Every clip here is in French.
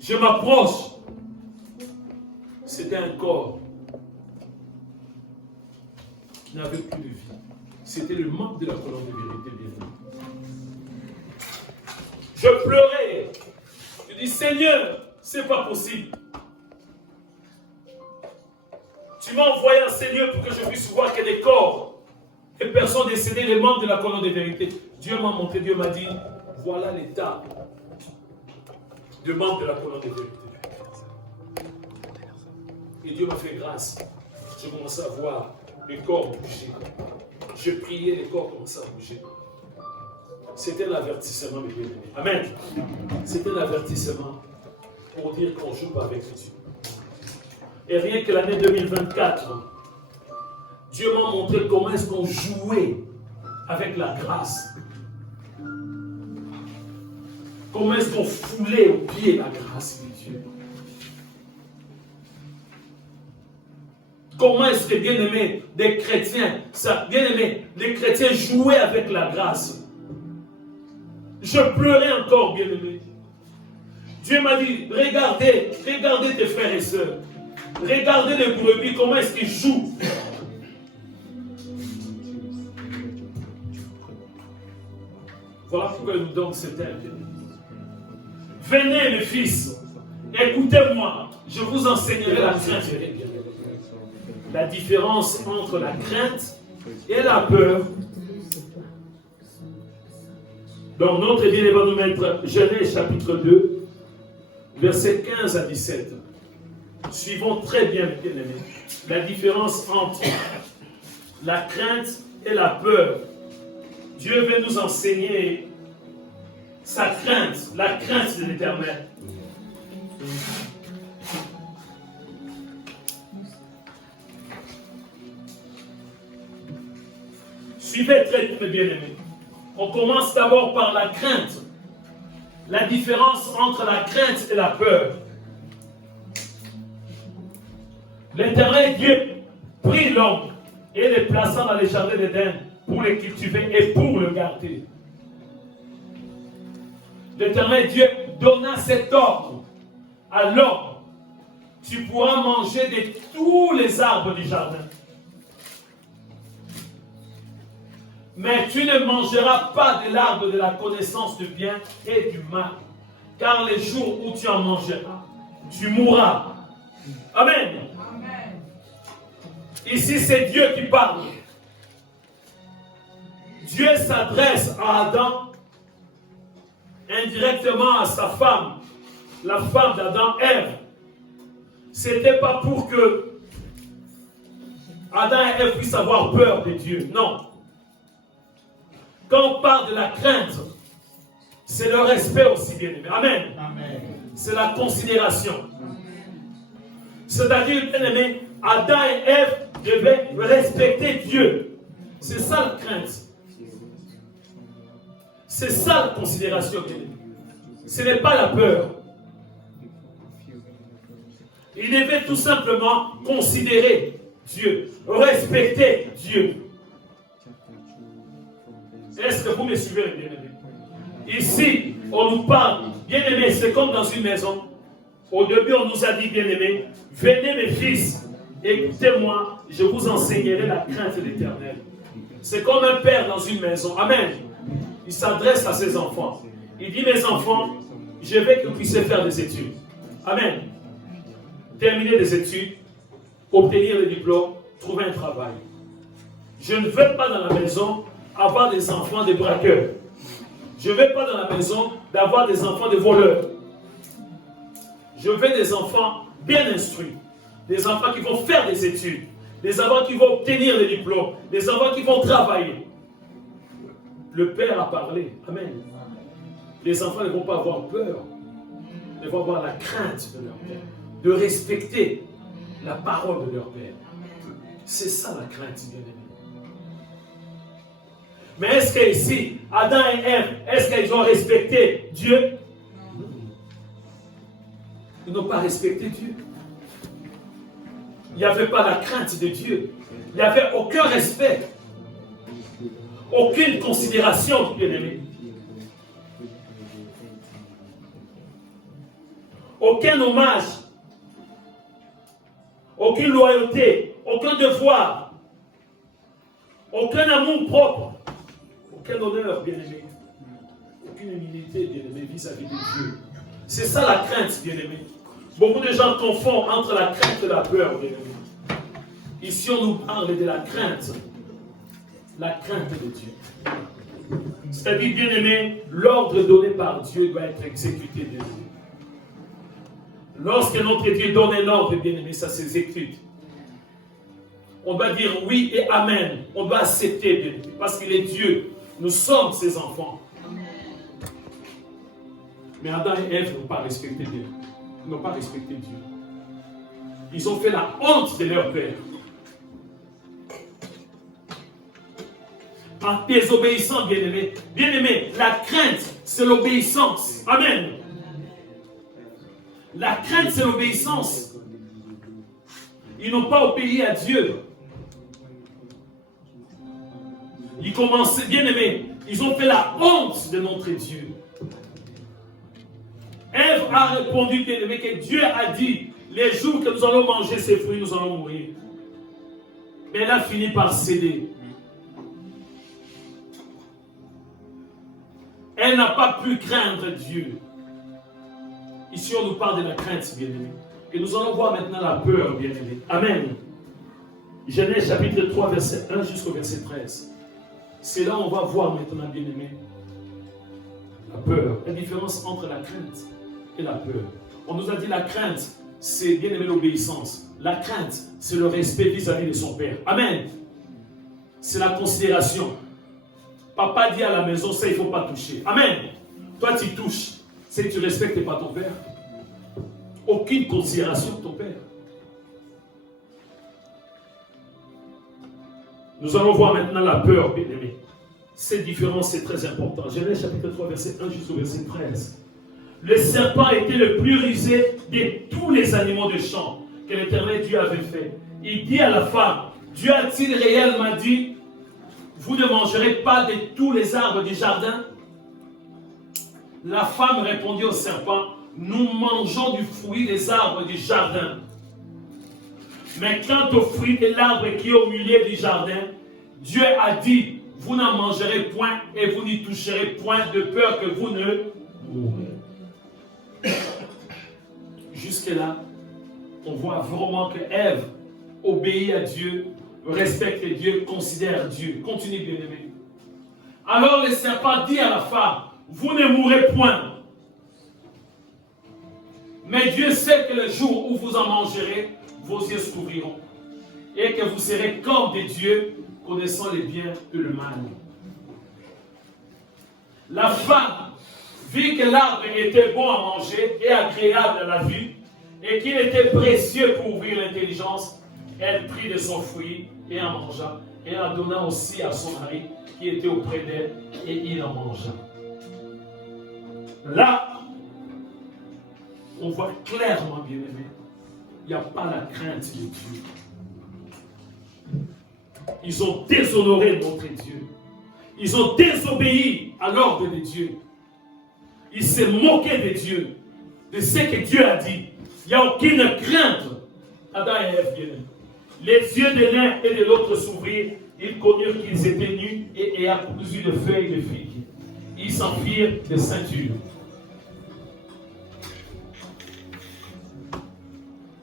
Je m'approche. C'était un corps qui n'avait plus de vie. C'était le manque de la colonne de vérité, bien sûr. Je pleurais. Je dis, Seigneur, c'est pas possible. Tu m'as envoyé un Seigneur pour que je puisse voir que des corps, des personnes décédées, les membres de la colonne de vérité. Dieu m'a montré, Dieu m'a dit, voilà l'état de membres de la colonne de vérité. Et Dieu m'a fait grâce. Je commençais à voir les corps bouger. Je priais, les corps commençaient à bouger. C'était l'avertissement, mes bien-aimés. Amen. C'était l'avertissement pour dire qu'on joue pas avec Dieu. Et rien que l'année 2024, Dieu m'a montré comment est-ce qu'on jouait avec la grâce. Comment est-ce qu'on foulait au pied la grâce de Dieu. Comment est-ce que, bien-aimés, des chrétiens, bien-aimés, les chrétiens jouaient avec la grâce. Je pleurais encore, bien-aimés. Dieu m'a dit, regardez tes frères et sœurs. Regardez les brebis, comment est-ce qu'ils jouent. Voilà pourquoi il nous donne cet aide. Venez, mes fils, écoutez-moi, je vous enseignerai la crainte. La différence entre la crainte et la peur. Donc notre bien va nous mettre Genèse chapitre 2, versets 15 à 17. Suivons très bien, mes bien-aimés, la différence entre la crainte et la peur. Dieu veut nous enseigner sa crainte, la crainte de l'Éternel. Suivez très bien, mes bien-aimés. On commence d'abord par la crainte. La différence entre la crainte et la peur. L'Éternel Dieu prit l'homme et le plaça dans les jardins d'Éden pour les cultiver et pour le garder. L'Éternel Dieu donna cet ordre à l'homme. Tu pourras manger de tous les arbres du jardin. Mais tu ne mangeras pas de l'arbre de la connaissance du bien et du mal. Car les jours où tu en mangeras, tu mourras. Amen. Amen. Ici, c'est Dieu qui parle. Dieu s'adresse à Adam, indirectement à sa femme, la femme d'Adam, Ève. Ce n'était pas pour que Adam et Ève puissent avoir peur de Dieu. Non. Quand on parle de la crainte, c'est le respect aussi, bien aimé. Amen. Amen. C'est la considération. C'est-à-dire, bien aimé, Adam et Ève devaient respecter Dieu. C'est ça la crainte. C'est ça la considération, bien aimé. Ce n'est pas la peur. Ils devaient tout simplement considérer Dieu, respecter Dieu. Est-ce que vous me suivez, bien-aimé? Ici, on nous parle, bien-aimé, c'est comme dans une maison. Au début, on nous a dit, bien-aimé, venez mes fils, écoutez-moi, je vous enseignerai la crainte de l'Éternel. C'est comme un père dans une maison. Amen. Il s'adresse à ses enfants. Il dit, mes enfants, je veux que vous puissiez faire des études. Amen. Terminer des études, obtenir le diplôme, trouver un travail. Je ne veux pas dans la maison avoir des enfants de braqueurs. Je ne veux pas dans la maison d'avoir des enfants de voleurs. Je veux des enfants bien instruits. Des enfants qui vont faire des études. Des enfants qui vont obtenir les diplômes. Des enfants qui vont travailler. Le Père a parlé. Amen. Les enfants ne vont pas avoir peur. Ils vont avoir la crainte de leur Père. De respecter la parole de leur Père. C'est ça la crainte, bien-aimé. Mais est-ce qu'ici, Adam et Ève, est-ce qu'ils ont respecté Dieu? Ils n'ont pas respecté Dieu. Il n'y avait pas la crainte de Dieu. Il n'y avait aucun respect. Aucune considération, bien-aimé. aucun hommage, aucune loyauté, aucun devoir, aucun amour propre, aucun honneur, bien-aimé, aucune humilité, bien-aimé, vis-à-vis de Dieu. C'est ça la crainte, bien-aimé. Beaucoup de gens confondent entre la crainte et la peur, bien-aimé. Ici, on nous parle de la crainte de Dieu. C'est-à-dire, bien-aimé, l'ordre donné par Dieu doit être exécuté, bien-aimé. Lorsque notre Dieu donne un ordre, bien-aimé, ça s'exécute. On doit dire oui et amen. On doit accepter, bien-aimé, parce qu'il est Dieu. Nous sommes ses enfants. Mais Adam et Ève n'ont pas respecté Dieu. Ils n'ont pas respecté Dieu. Ils ont fait la honte de leur père. En désobéissant, bien-aimé. Bien-aimé, la crainte, c'est l'obéissance. Amen. La crainte, c'est l'obéissance. Ils n'ont pas obéi à Dieu. Ils commençaient, bien-aimé, ils ont fait la honte de notre Dieu. Ève a répondu, bien-aimé, que Dieu a dit, les jours que nous allons manger ces fruits, nous allons mourir. Mais elle a fini par céder. Elle n'a pas pu craindre Dieu. Ici, on nous parle de la crainte, bien-aimé. Et nous allons voir maintenant la peur, bien-aimé. Amen. Genèse chapitre 3, verset 1 jusqu'au verset 13. C'est là où on va voir maintenant, bien-aimé, la peur. La différence entre la crainte et la peur. On nous a dit la crainte, c'est bien-aimé l'obéissance. La crainte, c'est le respect vis-à-vis de son père. Amen. C'est la considération. Papa dit à la maison, ça il ne faut pas toucher. Amen. Toi tu touches. C'est que tu ne respectes pas ton père. Aucune considération de ton père. Nous allons voir maintenant la peur, bien-aimé. Cette différence est très importante. Genèse chapitre 3, verset 1 jusqu'au verset 13. Le serpent était le plus rusé de tous les animaux de champ que l'Éternel Dieu avait fait. Il dit à la femme, Dieu a-t-il réellement dit, vous ne mangerez pas de tous les arbres du jardin? La femme répondit au serpent, nous mangeons du fruit des arbres du jardin. Mais quant au fruit de l'arbre qui est au milieu du jardin, Dieu a dit, vous n'en mangerez point et vous n'y toucherez point de peur que vous ne mourrez. Jusque-là, on voit vraiment que Ève obéit à Dieu, respecte Dieu, considère Dieu. Continue, bien-aimé. Alors le serpent dit à la femme, vous ne mourrez point. Mais Dieu sait que le jour où vous en mangerez, vos yeux s'ouvriront. Et que vous serez comme des dieux, connaissant les biens et le mal. La femme vit que l'arbre était bon à manger et agréable à la vue, et qu'il était précieux pour ouvrir l'intelligence. Elle prit de son fruit et en mangea, et en donna aussi à son mari qui était auprès d'elle, et il en mangea. Là, on voit clairement, bien aimé, il n'y a pas la crainte de Dieu. Ils ont déshonoré notre Dieu. Ils ont désobéi à l'ordre de Dieu. Ils se moquaient de Dieu, de ce que Dieu a dit. Il n'y a aucune crainte. Adam et Ève, bien aimé. Les yeux de l'un et de l'autre s'ouvrirent. Ils connurent qu'ils étaient nus et ayant cousu de feuilles de figues. Ils s'en firent de ceintures.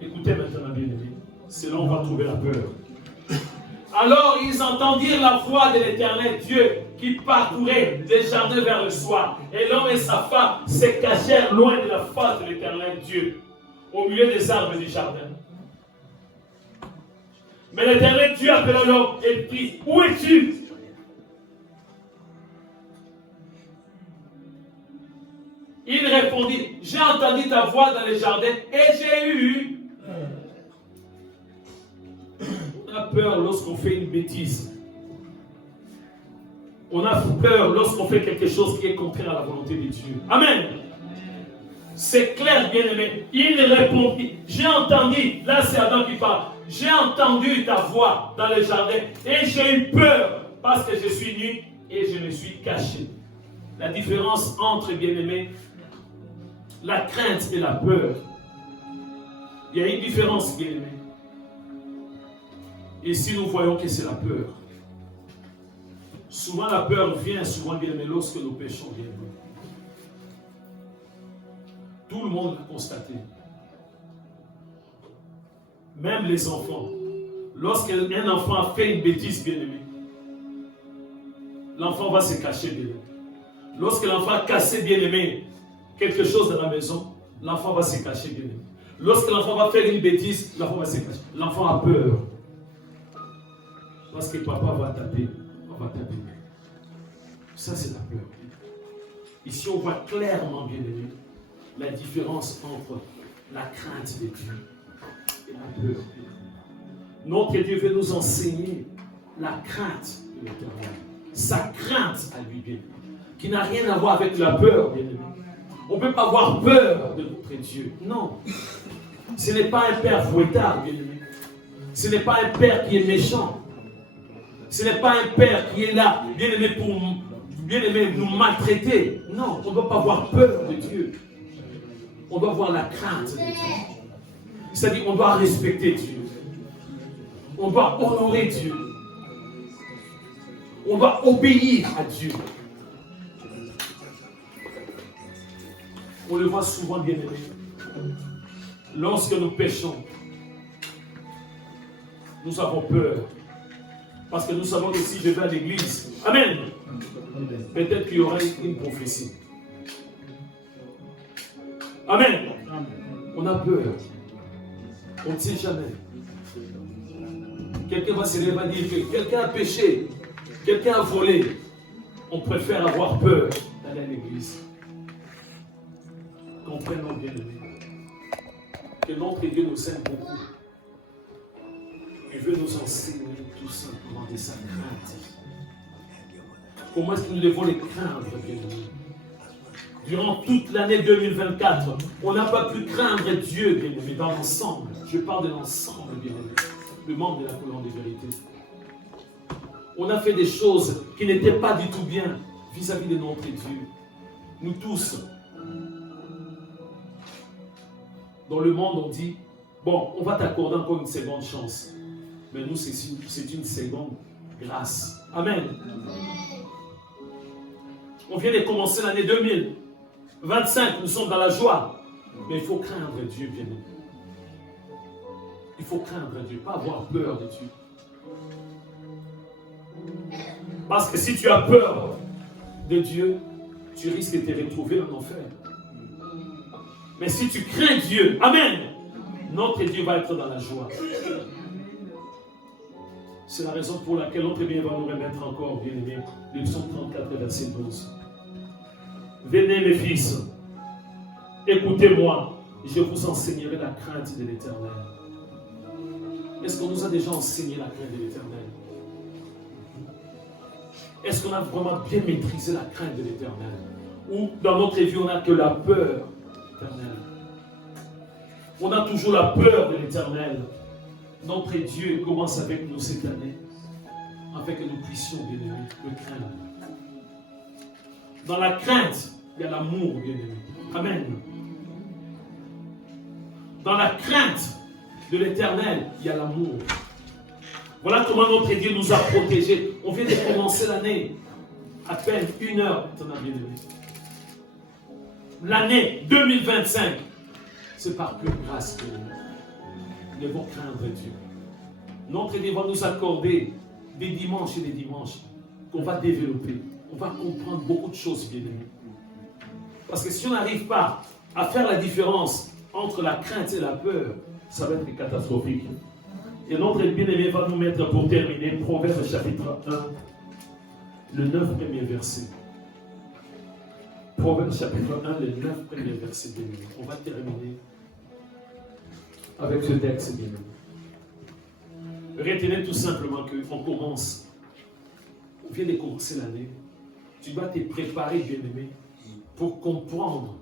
Écoutez maintenant, bien aimé. C'est là où on va trouver la peur. Alors ils entendirent la voix de l'Éternel Dieu qui parcourait des jardins vers le soir. Et l'homme et sa femme se cachèrent loin de la face de l'Éternel Dieu, au milieu des arbres du jardin. Mais l'Éternel Dieu appela l'homme et dit, où es-tu? Il répondit, j'ai entendu ta voix dans les jardins et j'ai eu... On a peur lorsqu'on fait une bêtise. On a peur lorsqu'on fait quelque chose qui est contraire à la volonté de Dieu. Amen. C'est clair, bien-aimé. Il répondit, j'ai entendu, là c'est Adam qui parle, j'ai entendu ta voix dans le jardin et j'ai eu peur parce que je suis nu et je me suis caché. La différence entre, bien-aimé, la crainte et la peur. Il y a une différence, bien aimé. Ici, nous voyons que c'est la peur. Souvent, la peur vient, souvent, bien aimé, lorsque nous péchons, bien aimé. Tout le monde l'a constaté. Même les enfants. Lorsqu'un enfant a fait une bêtise, bien aimé, l'enfant va se cacher, bien aimé. Lorsque l'enfant a cassé, bien aimé, quelque chose dans la maison, l'enfant va se cacher, bien aimé. Lorsque l'enfant va faire une bêtise, l'enfant va se cacher. L'enfant a peur. Parce que papa va taper. On va taper. Ça, c'est la peur. Ici, on voit clairement, bien aimé, la différence entre la crainte de Dieu et la peur. Notre Dieu veut nous enseigner la crainte de l'Éternel. Sa crainte à lui, bien aimé, qui n'a rien à voir avec la peur, bien aimé. On ne peut pas avoir peur de notre Dieu. Non. Ce n'est pas un père fouettard, bien aimé. Ce n'est pas un père qui est méchant. Ce n'est pas un père qui est là, bien aimé, pour nous maltraiter. Non, on ne doit pas avoir peur de Dieu. On doit avoir la crainte de Dieu. C'est-à-dire qu'on doit respecter Dieu. On doit honorer Dieu. On doit obéir à Dieu. On le voit souvent, bien aimé. Lorsque nous péchons, nous avons peur. Parce que nous savons que si je vais à l'église, amen, peut-être qu'il y aura une prophétie. Amen. On a peur. On ne sait jamais. Quelqu'un va se lever et dire que quelqu'un a péché, quelqu'un a volé. On préfère avoir peur d'aller à l'église. Comprenons bien, que notre Dieu nous aime beaucoup. Il veut nous enseigner tout simplement de sa crainte. Comment est-ce que nous devons les craindre, bien aimé? Durant toute l'année 2024, on n'a pas pu craindre Dieu, bien aimé, dans l'ensemble. Je parle de l'ensemble, bien aimé, le membre de la colonne de vérité. On a fait des choses qui n'étaient pas du tout bien vis-à-vis de notre Dieu. Nous tous. Dans le monde, on dit, bon, on va t'accorder encore une seconde chance. Mais nous, c'est une seconde grâce. Amen. On vient de commencer l'année 2025. Nous sommes dans la joie. Mais il faut craindre Dieu, bien aimé. Il faut craindre Dieu, pas avoir peur de Dieu. Parce que si tu as peur de Dieu, tu risques de te retrouver en enfer. Mais si tu crains Dieu, amen, notre Dieu va être dans la joie. C'est la raison pour laquelle notre bien va nous remettre encore, bien aimé, le psaume 34, verset 12. Venez mes fils, écoutez-moi, je vous enseignerai la crainte de l'Éternel. Est-ce qu'on nous a déjà enseigné la crainte de l'Éternel? Est-ce qu'on a vraiment bien maîtrisé la crainte de l'Éternel? Ou dans notre vie, on n'a que la peur éternelle? On a toujours la peur de l'Éternel. Notre Dieu commence avec nous cette année, afin que nous puissions, bien aimé, le craindre. Dans la crainte, il y a l'amour, bien aimé. Amen. Dans la crainte de l'Éternel, il y a l'amour. Voilà comment notre Dieu nous a protégés. On vient de commencer l'année. À peine 1 heure, bien aimé. L'année 2025, c'est par pure grâce que nous devons craindre Dieu. Notre Dieu va nous accorder des dimanches et des dimanches qu'on va développer. On va comprendre beaucoup de choses, bien aimés. Parce que si on n'arrive pas à faire la différence entre la crainte et la peur, ça va être catastrophique. Et notre bien-aimé va nous mettre pour terminer Proverbe chapitre 1, le 9 premier verset. Proverbe chapitre 1, le 9 premier verset. On va terminer avec ce texte, bien aimé. Retenez tout simplement qu'on commence. On vient de commencer l'année. Tu dois te préparer, bien aimé, pour comprendre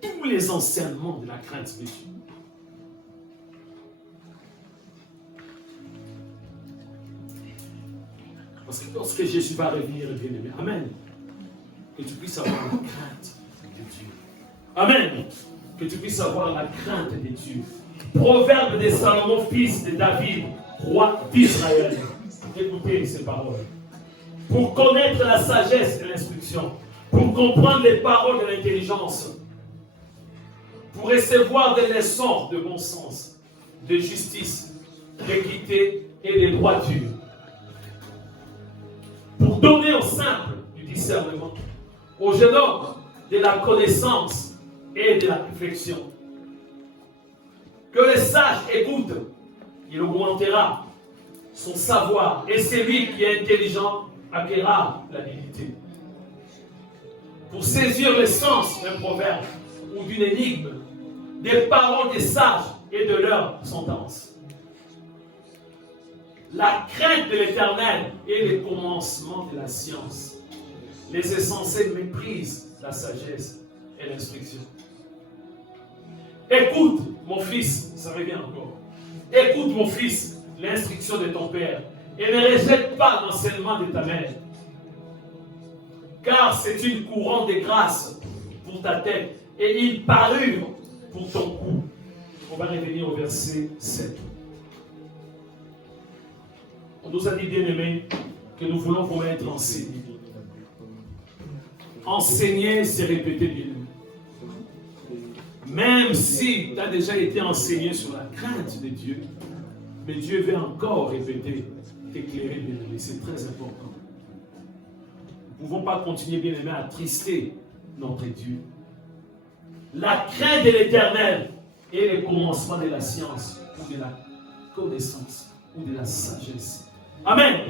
tous les enseignements de la crainte de Dieu. Parce que lorsque Jésus va revenir, bien aimé, amen, que tu puisses avoir la crainte de Dieu. Amen. Que tu puisses avoir la crainte de Dieu. Proverbe de Salomon, fils de David, roi d'Israël. Écoutez ces paroles. Pour connaître la sagesse et l'instruction, pour comprendre les paroles de l'intelligence, pour recevoir des leçons de bon sens, de justice, d'équité et de droiture, pour donner au simple du discernement, au jeune homme de la connaissance et de la réflexion. Que le sage écoute, il augmentera son savoir, et celui qui est intelligent acquérera l'habileté. Pour saisir le sens d'un proverbe ou d'une énigme, des paroles des sages et de leur sentence. La crainte de l'Éternel est le commencement de la science. Les insensés méprisent la sagesse et l'instruction. Écoute, mon fils, ça revient encore. Écoute, mon fils, l'instruction de ton père et ne rejette pas l'enseignement de ta mère. Car c'est une couronne de grâce pour ta tête et une parure pour ton cou. On va revenir au verset 7. On nous a dit, bien-aimés, que nous voulons pouvoir être enseignés. Enseigner, c'est répéter bien-aimé. Même si tu as déjà été enseigné sur la crainte de Dieu, mais Dieu veut encore répéter, t'éclairer, bien-aimé. C'est très important. Nous ne pouvons pas continuer, bien-aimé, à attrister notre Dieu. La crainte de l'Éternel est le commencement de la science, ou de la connaissance, ou de la sagesse. Amen.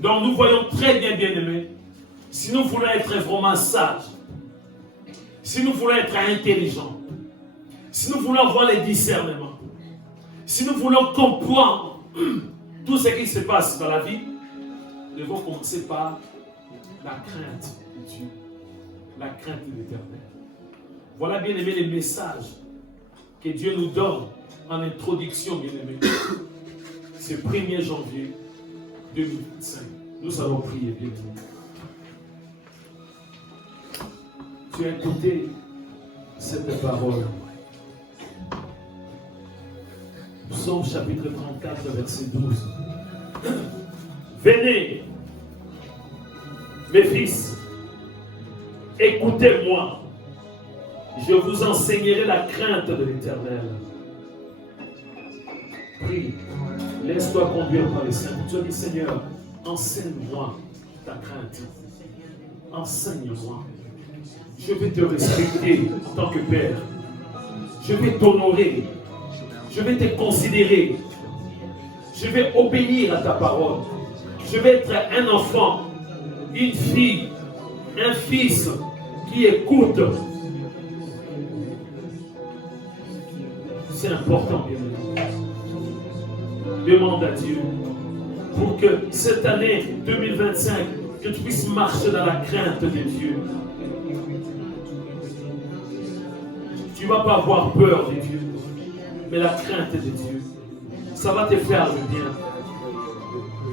Donc nous voyons très bien, bien-aimés, si nous voulons être vraiment sages, si nous voulons être intelligents, si nous voulons avoir les discernements, si nous voulons comprendre tout ce qui se passe dans la vie, nous devons commencer par la crainte de Dieu, la crainte de l'Éternel. Voilà, bien aimé, les messages que Dieu nous donne en introduction, bien aimé. C'est 1er janvier 2025. Nous allons prier, bien aimé. Tu as écouté cette parole. Psaume chapitre 34, verset 12. Venez, mes fils, écoutez-moi. Je vous enseignerai la crainte de l'Éternel. Prie, laisse-toi conduire par les saints. Tu as dit, Seigneur, enseigne-moi ta crainte. Enseigne-moi. Je vais te respecter en tant que Père. Je vais t'honorer. Je vais te considérer. Je vais obéir à ta parole. Je vais être un enfant, une fille, un fils qui écoute. C'est important, bien aimé. Demande à Dieu pour que cette année 2025, que tu puisses marcher dans la crainte de Dieu. Tu ne vas pas avoir peur de Dieu, mais la crainte de Dieu, ça va te faire le bien.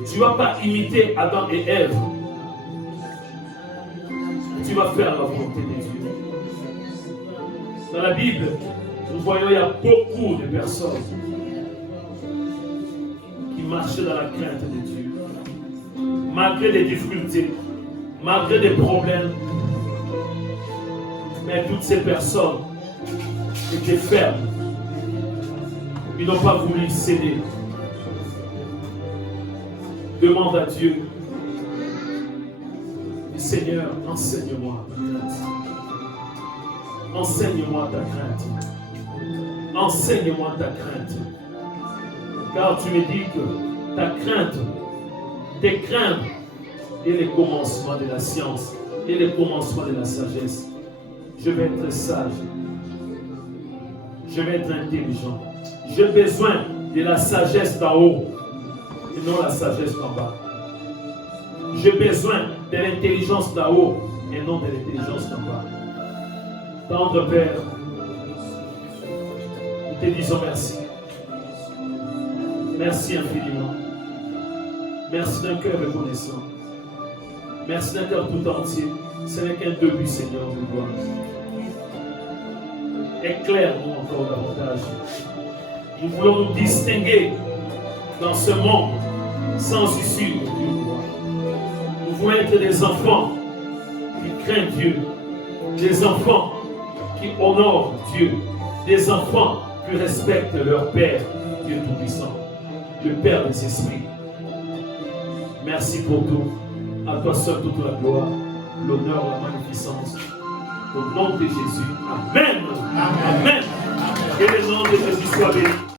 Tu ne vas pas imiter Adam et Ève. Tu vas faire la volonté de Dieu. Dans la Bible, nous voyons, il y a beaucoup de personnes qui marchaient dans la crainte de Dieu. Malgré les difficultés, malgré les problèmes. Mais toutes ces personnes étaient fermes. Ils n'ont pas voulu céder. Demande à Dieu. Seigneur, enseigne-moi ta crainte. Enseigne-moi ta crainte. Enseigne-moi ta crainte. Car tu me dis que ta crainte, tes craintes est le commencement de la science et le commencement de la sagesse. Je vais être sage. Je vais être intelligent. J'ai besoin de la sagesse d'en haut et non la sagesse d'en bas. J'ai besoin de l'intelligence d'en haut et non de l'intelligence d'en bas. Tendre Père, nous te disons merci. Merci infiniment. Merci d'un cœur reconnaissant. Merci d'un cœur tout entier. Ce n'est qu'un début, Seigneur, de gloire. Éclaire-nous encore davantage. Nous voulons nous distinguer dans ce monde sans issue, Dieu. Nous voulons être des enfants qui craignent Dieu, des enfants qui honorent Dieu, des enfants qui respectent leur Père, Dieu Tout-Puissant, le Père des esprits. Merci pour tout. À toi seul toute la gloire, l'honneur, la magnificence. Au nom de Jésus. Amen. Amen. Amen. Que le nom de Jésus soit béni.